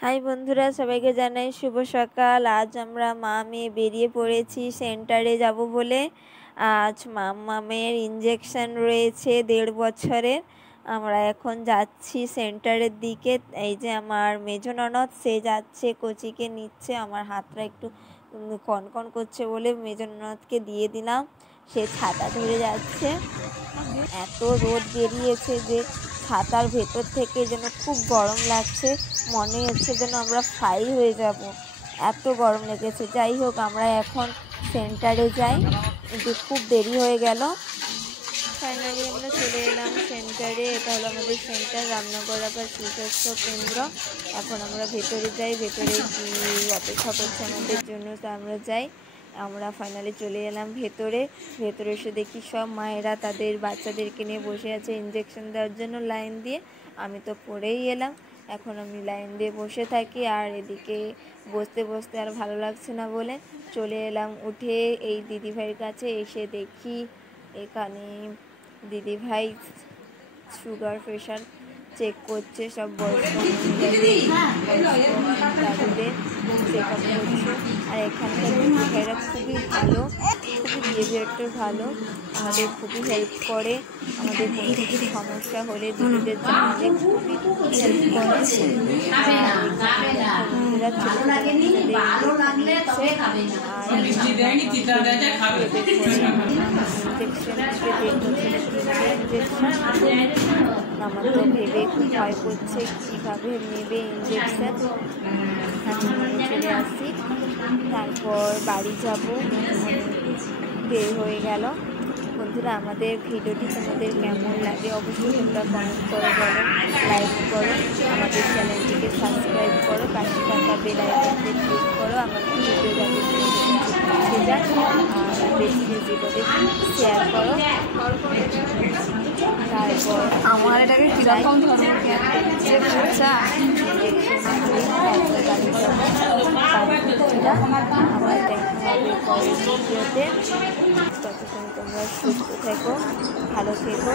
High বন্ধুরা, সবাইকে জানাই শুভ সকাল। আজ আমরা মা মেয়ে বেরিয়ে পড়েছি সেন্টারে যাব বলে। আজ মামের ইঞ্জেকশন রয়েছে 1.5 বছরের। আমরা এখন যাচ্ছি সেন্টারের দিকে। এই যে আমার মেজো ননদ, সে যাচ্ছে, কোচিকে নিচ্ছে। আমার হাতটা একটু কনকন করছে বলে মেজো ননদকে দিয়ে দিলাম। সে ছাতা ধরে যাচ্ছে। এত রোদ বেরিয়েছে যে ছাতার ভেতর থেকে যেন খুব গরম লাগছে, মনে হচ্ছে যেন আমরা ফ্রাই হয়ে যাব, এত গরম লেগেছে। যাই হোক, আমরা এখন সেন্টারে যাই, খুব দেরি হয়ে গেল। ফাইনালি আমরা চলে এলাম সেন্টারে। এটা হলো আমাদের সেন্টার, রামনগর আবার সুস্বাস্থ্য কেন্দ্র। এখন আমরা ভেতরে যাই, ভেতরে কি অপেক্ষা করছে আমাদের জন্য, তা আমরা যাই। আমরা ফাইনালি চলে এলাম ভেতরে। ভেতরে এসে দেখি সব মায়েরা তাদের বাচ্চাদেরকে নিয়ে বসে আছে ইঞ্জেকশন দেওয়ার জন্য লাইন দিয়ে। আমি তো পড়েই এলাম, এখন আমি লাইন দিয়ে বসে থাকি। আর এদিকে বসতে বসতে আর ভালো লাগছে না বলে চলে এলাম উঠে এই দিদিভাইয়ের কাছে। এসে দেখি এখানে দিদিভাই সুগার প্রেশার চেক করছে, সব বয়স্ক দাদুদের চেক আপ করছে। আর এখানকার দিদিভাইরা খুবই ভালো, খুবই বিহেভিয়ারটা ভালো, আমাদের খুবই হেল্প করে। আমাদের কোনো কিছু সমস্যা হলে দিদিদের জানালে খুবই হেল্প করে। আমার তো ভেবে খুব ভয় করছে কীভাবে নেবে ইঞ্জেকশন। আমি নিয়ে চলে আসি, তারপর বাড়ি যাব, দেরি হয়ে গেল। বন্ধুরা, আমাদের ভিডিওটি তোমাদের কেমন লাগে অবশ্যই তোমরা কমেন্ট করে বলো, লাইক করো, আমাদের চ্যানেলটিকে সাবস্ক্রাইব করো, পাশে থাকা বেল আইকনটি ক্লিক করো। আমাদের ভিডিও যাতে পৌঁছে যায় আর বেশি বেশি করে শেয়ার করো। তারপর আমার এটাকে কীরকম ধরনের আবার দেখা হবে পরের ভিডিওতে। ততক্ষণ তোমরা সুস্থ থেকো, ভালো থেকো।